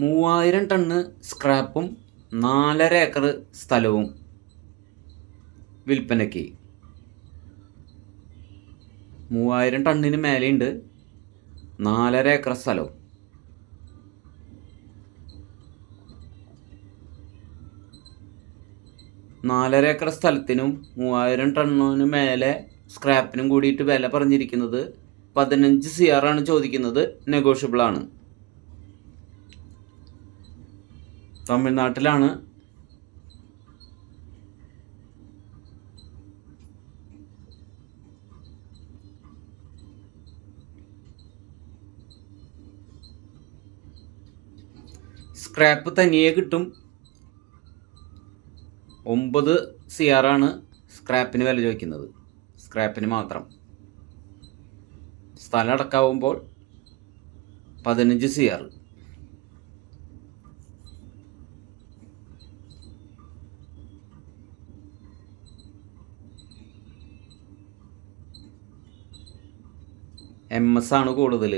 മൂവായിരം ടണ്ണ് സ്ക്രാപ്പും നാലര ഏക്കർ സ്ഥലവും വിൽപ്പനയ്ക്ക്. മൂവായിരം ടണ്ണിന് മേലെയുണ്ട് നാലര ഏക്കർ സ്ഥലവും. നാലര ഏക്കർ സ്ഥലത്തിനും മൂവായിരം ടണ്ണിന് മേലെ സ്ക്രാപ്പിനും കൂടിയിട്ട് വില പറഞ്ഞിരിക്കുന്നത് പതിനഞ്ച് സി ആർ ആണ് ചോദിക്കുന്നത് നെഗോഷ്യബിൾ ആണ് തമിഴ്നാട്ടിലാണ്. സ്ക്രാപ്പ് തനിയെ കിട്ടും. ഒമ്പത് സി ആണ് സ്ക്രാപ്പിന് വില ചോദിക്കുന്നത്. സ്ക്രാപ്പിന് മാത്രം. സ്ഥലം അടക്കാവുമ്പോൾ പതിനഞ്ച് സി ആർ എം എസ് ആണ് കൂടുതൽ